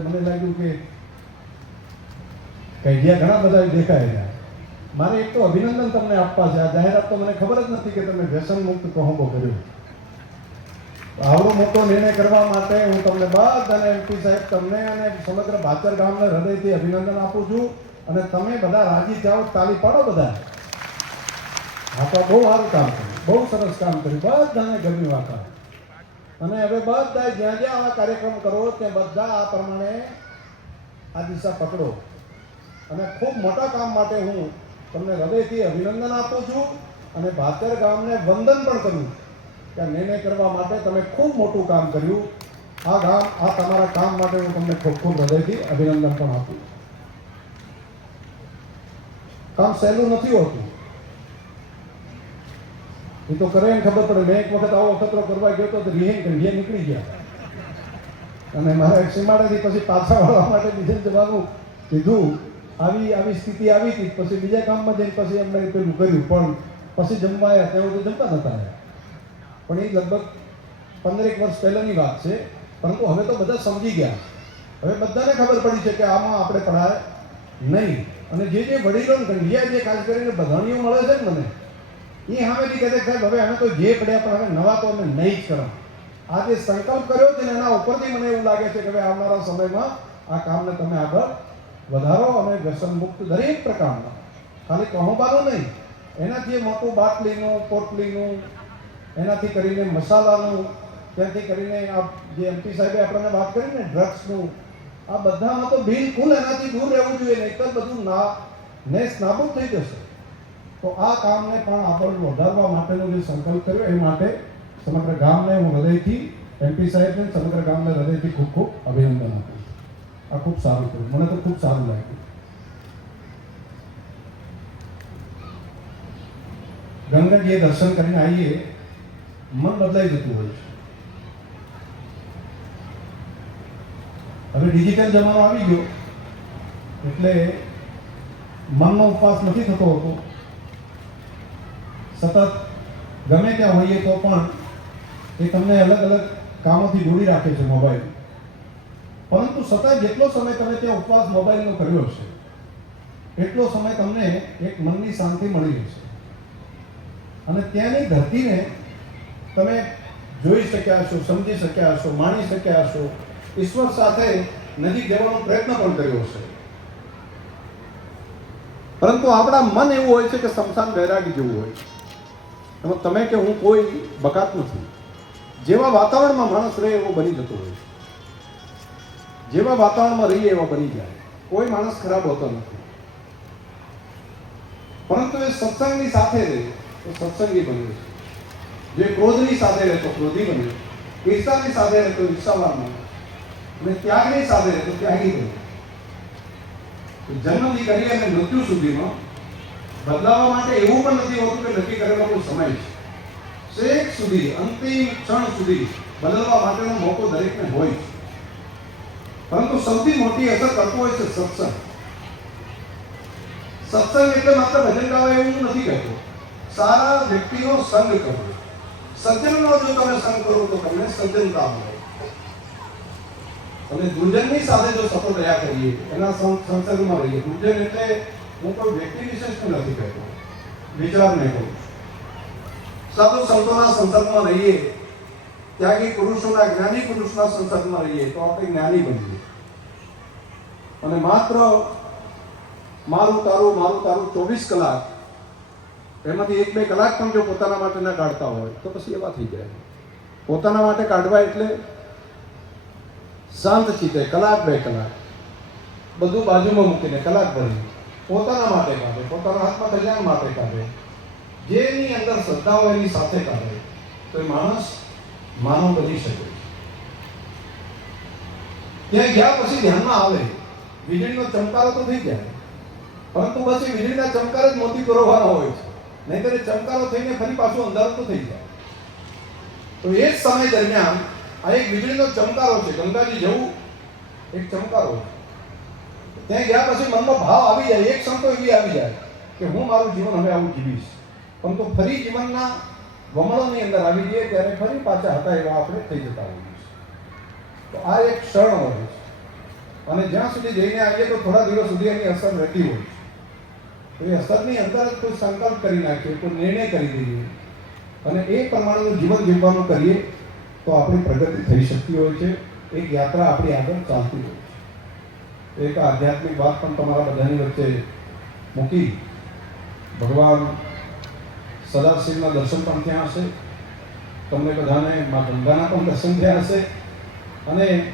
મને લાગ્યું કે કૈડિયા ઘણા બધા દેખાયેલા મારે એક તો અભિનંદન તમને આપવા છે. આ જાહેરાત તો મને ખબર જ નથી કે તમે વ્યસન મુક્ત કહો કર્યો. આવડો મોટો નિર્ણય કરવા માટે હું તમને બધાને એમપી સાહેબ તમને અને સમગ્ર ભાચર ગામને હૃદયથી અભિનંદન આપું છું અને તમે બધા રાજી જાઓ, તાલી પાડો બધા. આ તો બહુ સારું કામ કર્યું. બહુ સરસ કામ કર્યું. બધાને ગમ્યું આ કામ અને હવે બધા જ્યાં જ્યાં આવા કાર્યક્રમ કરો, ત્યાં બધા આ પ્રમાણે આ દિશા પકડો. અને ખૂબ મોટા કામ માટે હું તમને હૃદયથી અભિનંદન આપું છું અને ભાતર ગામને વંદન પણ કરું કે નિર્ણય કરવા માટે તમે ખૂબ મોટું કામ કર્યું. આ ગામ, આ તમારા કામ માટે હું તમને ખૂબ ખૂબ હૃદયથી અભિનંદન પણ આપું કામ સહેલું નથી હોતું. એ તો કરે ને ખબર પડે મેં એક વખત આવો અખતરો કરવા ગયો તો રિહેન કંઢિયા નીકળી ગયા. અને મારા સીમાડાથી પછી પાછા વળવા માટે બીજે જવાનું કીધું. આવી આવી સ્થિતિ આવી હતી, પછી બીજા કામમાં જઈને પછી એમને પેલું કર્યું. પણ પછી જમવા આવ્યા તેઓ તો જમતા નતા પણ એ લગભગ પંદરેક વર્ષ પહેલાંની વાત છે. પરંતુ હવે તો બધા સમજી ગયા. હવે બધાને ખબર પડી છે કે આમાં આપણે પડાય નહીં. અને જે જે વડીલો ને કંઢિયા જે ખાસ કરીને બધાણીઓ મળે છે ને મને એ સામેથી કહે છે, સાહેબ, હવે અમે તો જે પડ્યા પણ હવે નવા તો અમે નહીં જ કરો આ જે સંકલ્પ કર્યો છે ને, એના ઉપરથી મને એવું લાગે છે કે હવે આવનારા સમયમાં આ કામને તમે આગળ વધારો અને વ્યસન મુક્ત દરેક પ્રકારના. ખાલી કહુંબાનું નહીં, એનાથી મોટું બાટલીનું પોટલીનું એનાથી કરીને મસાલાનું, ત્યાંથી કરીને આ જે એમપી સાહેબે આપણને વાત કરી ને, ડ્રગ્સનું, આ બધામાં તો બિલકુલ એનાથી દૂર રહેવું જોઈએ નહીં તો બધું ના નેસ નાબૂદ થઈ જશે. તો આ કામને પણ આગળ વધારવા માટેનો જે સંકલ્પ કર્યો, એ માટે સમગ્ર ગામને હું હૃદયથી, એમપી સાહેબને સમગ્ર ગામને હૃદયથી ખૂબ ખૂબ અભિનંદન આપું આ ખૂબ સારું કર્યું મને તો ખૂબ સારું લાગ્યું. ગંગાજીએ દર્શન કરીને આવીએ, મન બદલાઈ જતું હોય છે. હવે ડિજિટલ જમાનો આવી ગયો, એટલે મનનો ઉપવાસ નથી થતો હોતો. સતત ગમે ત્યાં હોઈએ તો પણ એ તમને અલગ અલગ કામોથી જોડી રાખે છે મોબાઈલ. પરંતુ સતત જેટલો સમય તમે ત્યાં ઉપવાસ મોબાઈલનો કર્યો છે એટલો સમય તમને એક મનની શાંતિ મળી રહેશે. અને ત્યાંની ધરતીને તમે જોઈ શક્યા છો સમજી શક્યા છો માણી શક્યા છો ઈશ્વર સાથે નજીક જવાનો પ્રયત્ન પણ કર્યો છે પરંતુ આપણા મન એવું હોય છે કે સમસાન વૈરાગી જેવું હોય છે. એમાં તમે કે હું કોઈ બકાત નથી. જેવા વાતાવરણમાં માણસ રહે એવો બની જતો હોય જેવા વાતાવરણમાં રહીએ એવા બની જાય. કોઈ માણસ ખરાબ હોતો નથી. પરંતુ એ સત્સંગની સાથે રહે તો સત્સંગી બન્યું છે. જે ક્રોધની સાથે રહે તો ક્રોધી બન્યું ઈર્ષાની સાથે રહે તો ઈર્ષાવાન બન્યું અને ત્યાગની સાથે રહે તો ત્યાગી બન્યું જન્મથી કરી અને મૃત્યુ સુધીમાં બદલાવા માટે એવું પણ નથી હોતું કે નક્કી કરેલો કોઈ સમય છે. છેક સુધી, અંતિમ ક્ષણ સુધી બદલવા માટેનો મોકો દરેકને હોય છે. પરંતુ સૌથી મોટી અસર કરતો હોય છે સત્સંગ. સત્સંગ એટલે માત્ર ભજન ગાવા એવું નથી કહેતો. સારા વ્યક્તિનો સંગ કરવો. સજ્જનનો જો તમે સંગ કરો તો તમને સજ્જનતા મળે. અને ગુંજનની સાથે જો સફળ રહ્યા કરીએ, એના સંસર્ગમાં રહીએ. ગુંજન એટલે હું કોઈ વ્યક્તિ વિશેષને નથી કહેતો. વિચારને કહું છું. સાધુ સંતોના સંસદમાં રહીએ, ત્યાગી પુરુષોના જ્ઞાની પુરુષના સંસદમાં રહીએ, તો આપણે જ્ઞાની બનીએ અને માત્ર મારું તારું મારું તારું ચોવીસ કલાક, એમાંથી એક બે કલાક પણ જો પોતાના માટે ના કાઢતા હોય, તો પછી એવા થઈ જાય. પોતાના માટે કાઢવા એટલે શાંત ચિત્તે, કલાક બે કલાક, બધું બાજુમાં મૂકીને કલાક ભરી પોતાના માટે કાઢે, પોતાના હાથમાં કલ્યાણ માટે કાઢે. જેની અંદર શ્રદ્ધા હોય એની સાથે કાઢે, તો એ માણસ માનવ બની શકે ત્યાં ગયા પછી ધ્યાનમાં આવે, વીજળીનો ચમકારો તો થઈ જાય, પરંતુ પછી વીજળીના ચમકાર જ મોતી પરોવાના હોય છે. નહીંતર એ ચમકારો થઈને ફરી પાછું અંધારું તો થઈ જાય. તો એ જ સમય દરમિયાન આ એક વીજળીનો ચમકારો છે, ગંગાજી જવું એક ચમકારો છે. ત્યાં ગયા પછી મનનો ભાવ આવી જાય, એક સંતો એ આવી જાય કે હું મારું જીવન હવે આવું જીવીશ. પરંતુ ફરી જીવનના વમળોની અંદર આવી જઈએ ત્યારે ફરી પાછા હતા એવા આપણે થઈ જતા હોઈએ તો આ એક ક્ષણ હોય છે. અને જ્યાં સુધી જઈને આવીએ તો થોડા દિવસ સુધી એની અસર રહેતી હોય છે. તો એ અસરની અંદર કોઈ સંકલ્પ કરી નાખીએ, કોઈ નિર્ણય કરી દઈએ. અને એ પ્રમાણેનું જીવન જીવવાનું કરીએ તો આપણી પ્રગતિ થઈ શકતી હોય છે. એક યાત્રા આપણી આગળ ચાલતી હોય છે. એક આધ્યાત્મિક વાત પણ તમારા બધાની વચ્ચે મૂકી. ભગવાન સદાશિવના દર્શન પણ ત્યાં હશે. તમને બધાને મા ગંગાના પણ દર્શન થયા હશે. અને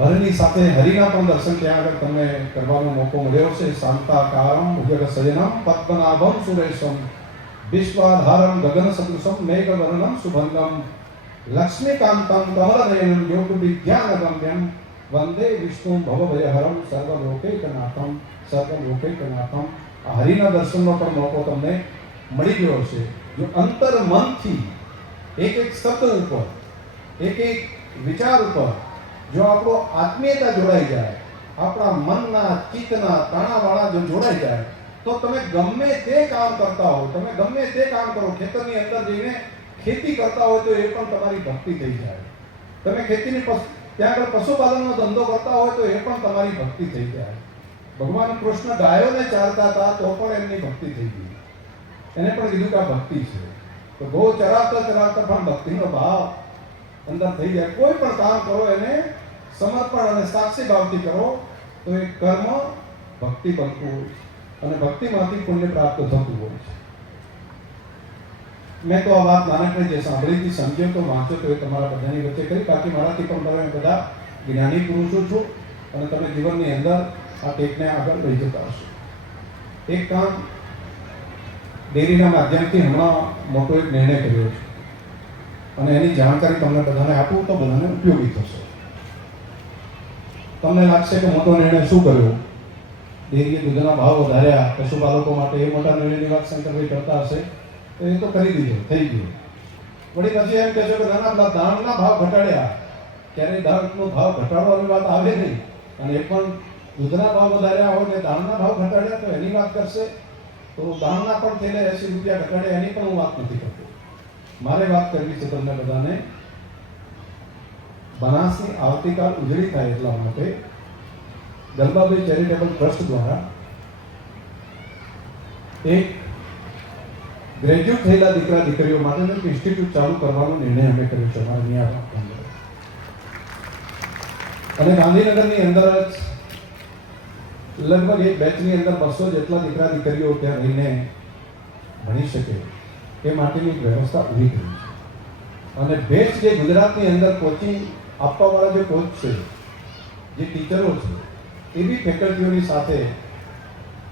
હરની સાથે હરિના પણ દર્શન ત્યાં આગળ તમને કરવાનો મોકો મળ્યો છે શાંતાકારમ ઉગ્ર સજનમ પદ્મનાભમ સુરેશમ. વિશ્વાધારમ ગગન સદૃશમ મેઘવર્ણમ સુભંગમ. લક્ષ્મીકાંતમ કમલનયનમ યોગ વિદ્યાનગમ્યમ વંદે વિષ્ણુ ભવભયહરમ સર્વલોકૈકનાથમ સર્વલોકૈકનાથમ. આ હરિના દર્શનનો પણ મોકો તમને મળી ગયો છે જો અંતર મનથી એક એક શબ્દ ઉપર, એક એક વિચાર ઉપર જો આપણો આત્મીયતા જોડાઈ જાય, આપણા મનના, ચિત્તના તાણાવાળા જો જોડાઈ જાય, તો તમે ગમે તે કામ કરતા હો, તમે ગમે તે કામ કરો, ખેતરની અંદર જઈને ખેતી કરતા હોય તો એ પણ તમારી ભક્તિ થઈ જાય. તમે ખેતીની ત્યાં આગળ પશુપાલનનો ધંધો કરતા હોય તો એ પણ તમારી ભક્તિ થઈ જાય. ભગવાન કૃષ્ણ ગાયોને ચારતા હતા તો પણ એમની ભક્તિ થઈ ગઈ. એને પણ કીધું કે આ ભક્તિ છે. તો બહુ ચરાવતા ચરાવતા પણ ભક્તિનો ભાવ અંદર થઈ જાય. કોઈ પણ કામ કરો એને સમર્પણ અને સાક્ષી ભાવથી કરો, તો એ કર્મ ભક્તિ બનતું હોય અને ભક્તિમાંથી પુણ્ય પ્રાપ્ત થતું હોય છે. મેં તો આ વાત નાનકડે જે સાંભળી હતી, સમજ્યો તો, વાંચ્યો તો એ તમારા બધાની વચ્ચે કરી. બાકી મારાથી પણ તમે બધા જ્ઞાની પુરુષો છો અને તમે જીવનની અંદર આ ટેકને આગળ લઈ જતા હશો. એક કામ ડેરીના માધ્યમથી હમણાં મોટો એક નિર્ણય કર્યો છે. અને એની જાણકારી તમને બધાને આપું તો બધાને ઉપયોગી થશે. તમને લાગશે કે મોટો નિર્ણય શું કર્યો? ડેરીએ દૂધના ભાવ વધાર્યા, પશુપાલકો માટે એ મોટા નિર્ણયની વાત શંકરભાઈ કરતા હશે. તો એ તો કરી દીધો, થઈ ગયું. વળી પછી એમ કહેશો કે નાના દાણના ભાવ ઘટાડ્યા. ક્યારેય દાણનો ભાવ ઘટાડવાની વાત આવે નહીં. અને એ પણ દૂધના ભાવ વધાર્યા હોય ને દાણના ભાવ ઘટાડ્યા તો એની વાત કરશે. તો દાણના પણ થઈને એસી રૂપિયા ઘટાડ્યા, એની પણ હું વાત નથી કરતો. મારે વાત કરવી છે તમને બધાને. બનાસની આવતીકાલ ઉજળી થાય એટલા માટે ગલબાભાઈ ચેરિટેબલ ટ્રસ્ટ દ્વારા એક ગ્રેજ્યુએટ થયેલા દીકરા, દીકરીઓ માટે એક ઇન્સ્ટિટ્યૂટ ચાલુ કરવાનો નિર્ણય અમે કર્યો છે. અમારા અંદર અને ગાંધીનગરની અંદર જ લગભગ એક બેચની અંદર બસો જેટલા દીકરા, દીકરીઓ ત્યાં રહીને ભણી શકે એ માટેની એક વ્યવસ્થા ઊભી કરી છે. અને બેસ્ટ જે ગુજરાતની અંદર કોચિંગ આપવાવાળા જે કોચ છે, જે ટીચરો છે એવી ફેકલ્ટીઓની સાથે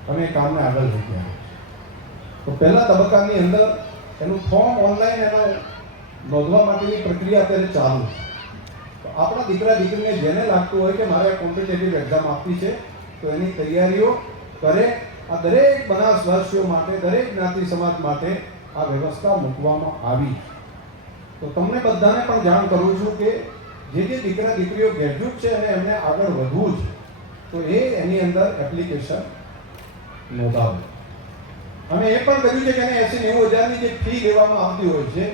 અમે કામને આગળ લઈ ગયા તો પહેલા તબક્કાની અંદર એનું ફોર્મ ઓનલાઈન એનો નોંધવા માટેની પ્રક્રિયા અત્યારે ચાલુ છે. તો આપણા દીકરા દીકરીને જેને લાગતું હોય કે મારે કોમ્પિટેટિવ એક્ઝામ આપવી છે, તો એની તૈયારીઓ કરે. આ દરેક બનાસવાસીઓ માટે, દરેક જ્ઞાતિ સમાજ માટે આ વ્યવસ્થા મૂકવામાં આવી તો તમને બધાને પણ જાણ કરું છું કે જે જે દીકરા દીકરીઓ ગ્રેજ્યુએટ છે અને એમને આગળ વધવું છે, તો એ એની અંદર એપ્લિકેશન નોંધાવે. અમે એ પણ કર્યું છે કે એને એસી નેવું હજારની જે ફી લેવામાં આવતી હોય છે,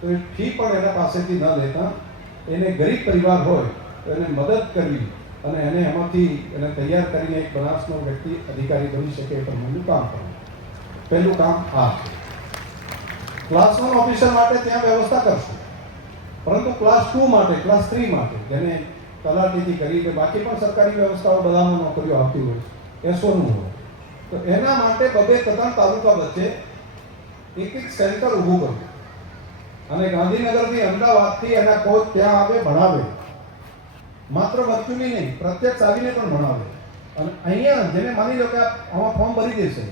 તો એ ફી પણ એના પાસેથી ન લેતા. એને ગરીબ પરિવાર હોય, તો એને મદદ કરવી અને એને એમાંથી એને તૈયાર કરીને એક બનાસનો વ્યક્તિ અધિકારી બની શકે એ પ્રમાણેનું કામ કરવું. પહેલું કામ આ છે. ક્લાસ ઓફિસર માટે ત્યાં વ્યવસ્થા કરશું. પરંતુ ક્લાસ ટુ માટે ક્લાસ થ્રી માટે, જેને તલાટીથી કરી કે બાકી પણ સરકારી વ્યવસ્થાઓ બધામાં નોકરીઓ આપતી હોય એસોનું હોય. તો એના માટે બબે તદ્દન તાલુકા વચ્ચે એક એક સેન્ટર ઊભું કર્યું. અને ગાંધીનગરથી અમદાવાદથી એના કોચ ત્યાં આવે, ભણાવે. માત્ર વર્ચ્યુઅલી નહીં, પ્રત્યક્ષ આવીને પણ ભણાવે. અને અહીંયા જેને માની લો કે આમાં ફોર્મ ભરી દેશે,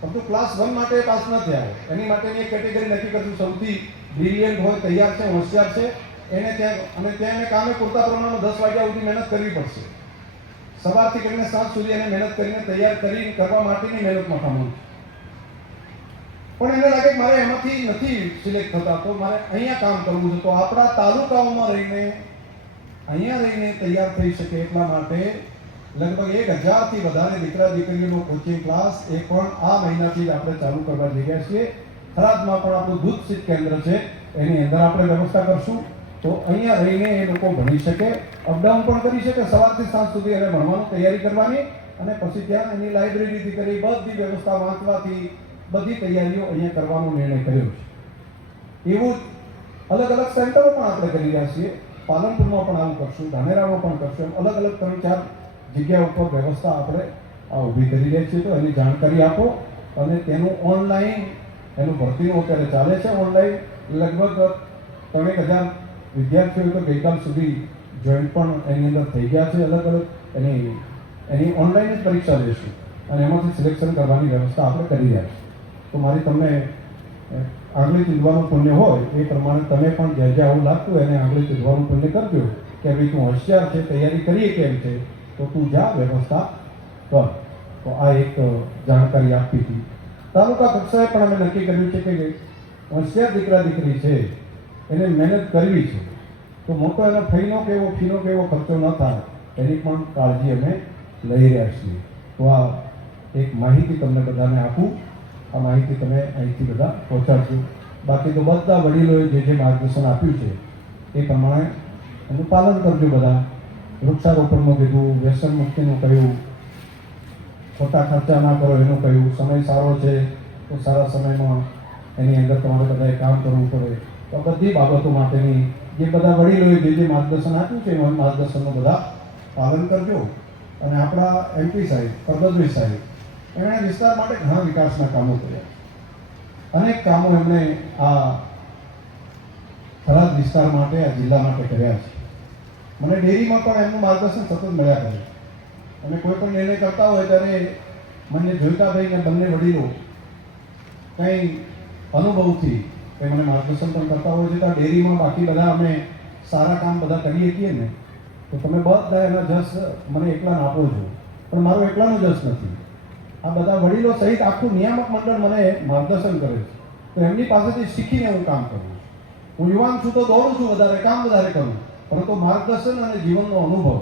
પરંતુ ક્લાસ વન માટે પાસ ન થયા એની માટેની એક કેટેગરી નક્કી કરશું. સૌથી બ્રિલિયન્ટ હોય, તૈયાર છે, હોશિયાર છે. એને ત્યાં અને ત્યાં એને કામે પૂરતા પ્રમાણમાં દસ વાગ્યા સુધી મહેનત કરવી પડશે. સવારથી કરીને સાંજ સુધી એને મહેનત કરીને તૈયાર કરી કરવા માટેની મહેનતમાં કમાવું પણ એને લાગે મારે એમાંથી નથી સિલેક્ટ થતા, તો મારે અહીંયા કામ કરવું છે. તો આપણા તાલુકાઓમાં રહીને, અહીંયા રહીને તૈયાર થઈ શકે એટલા માટે લગભગ એક હજારથી વધારે દીકરા દીકરીઓનો કોચિંગ ક્લાસ એ પણ આ મહિનાથી આપણે ચાલુ કરવા જઈ રહ્યા છીએ. થરાદમાં પણ આપણું દૂધ કેન્દ્ર છે. એની અંદર આપણે વ્યવસ્થા કરશું. તો અહીંયા રહીને એ લોકો ભણી શકે અપડાઉન પણ કરી શકે, સવારથી સાંજ સુધી એને ભણવાની તૈયારી કરવાની અને પછી ત્યાં એની લાઇબ્રેરીથી કરી બધી વ્યવસ્થા વાંચવાથી બધી તૈયારીઓ અહીંયા કરવાનો નિર્ણય કર્યો છે. એવું જ અલગ અલગ સેન્ટરો પણ આપણે કરી રહ્યા છીએ. પાલનપુરમાં પણ આવું કરશું, ધાનેરામાં પણ કરશું, એમ અલગ અલગ ત્રણ ચાર જગ્યા ઉપર વ્યવસ્થા આપણે ઊભી કરી રહ્યા છીએ. તો એની જાણકારી આપો અને તેનું ઓનલાઈન એનું ભરતીનું અત્યારે ચાલે છે ઓનલાઈન લગભગ ત્રણેક હજાર વિદ્યાર્થીઓ તો ગઈકાલ સુધી જોઈન્ટ પણ એની અંદર થઈ ગયા છે અલગ અલગ. એની એની ઓનલાઈન જ પરીક્ષા લેશું. અને એમાંથી સિલેક્શન કરવાની વ્યવસ્થા આપણે કરી રહ્યા છીએ. તો મારી તમને આંગળી ચીંધવાનું પુણ્ય હોય એ પ્રમાણે તમે પણ જ્યાં જ્યાં આવું લાગતું એને આંગળી ચીંધવાનું પુણ્ય કરજો. કે ભાઈ તું હોશિયાર છે, તૈયારી કરીએ કેમ છે? તો તું જા, વ્યવસ્થા કર. તો આ એક જાણકારી આપી હતી. તાલુકા કક્ષાએ પણ અમે નક્કી કર્યું છે કે હોશિયાર દીકરા દીકરી છે એને મહેનત કરવી છે. તો મોટો એનો ફઈનો કે એવો ફીનો કે એવો ખર્ચો ન થાય, એની પણ કાળજી અમે લઈ રહ્યા છીએ. તો આ એક માહિતી તમને બધાને આપું. આ માહિતી તમે અહીંથી બધા પહોંચાડજો. બાકી તો બધા વડીલોએ જે જે માર્ગદર્શન આપ્યું છે, એ પ્રમાણે એનું પાલન કરજો બધા. વૃક્ષારોપણનું કીધું, વ્યસન મુક્તિનું કહ્યું, ખોટા ખર્ચા ના કરો એનું કહ્યું. સમય સારો છે, તો સારા સમયમાં એની અંદર તમારે બધાએ કામ કરવું પડે. તો બધી બાબતો માટેની જે બધા વડીલોએ જે જે માર્ગદર્શન આપ્યું છે એ માર્ગદર્શનનું બધા પાલન કરજો. અને આપણા એમપી સાહેબ પરબતભાઈ સાહેબ, એમણે વિસ્તાર માટે ઘણા વિકાસના કામો કર્યા. અનેક કામો એમણે આ થરાદ વિસ્તાર માટે, આ જિલ્લા માટે કર્યા છે. મને ડેરીમાં પણ એમનું માર્ગદર્શન સતત મળ્યા કરે. અને કોઈ પણ નિર્ણય કરતા હોય ત્યારે મને જોઈતા ભાઈને બંને વડીલો કંઈ અનુભવથી એ મને માર્ગદર્શન પણ કરતા હોય છે. તો ડેરીમાં બાકી બધા અમે સારા કામ બધા કરીએ છીએ ને, તો તમે બધા એના જસ મને એકલાને આપો છો. પણ મારો એકલાનો જસ નથી. આ બધા વડીલો સહિત આખું નિયામક મંડળ મને માર્ગદર્શન કરે છે. તો એમની પાસેથી શીખીને હું કામ કરું છું. હું યુવાન છું તો દોડું છું, વધારે કામ વધારે કરું. પરંતુ માર્ગદર્શન અને જીવનનો અનુભવ.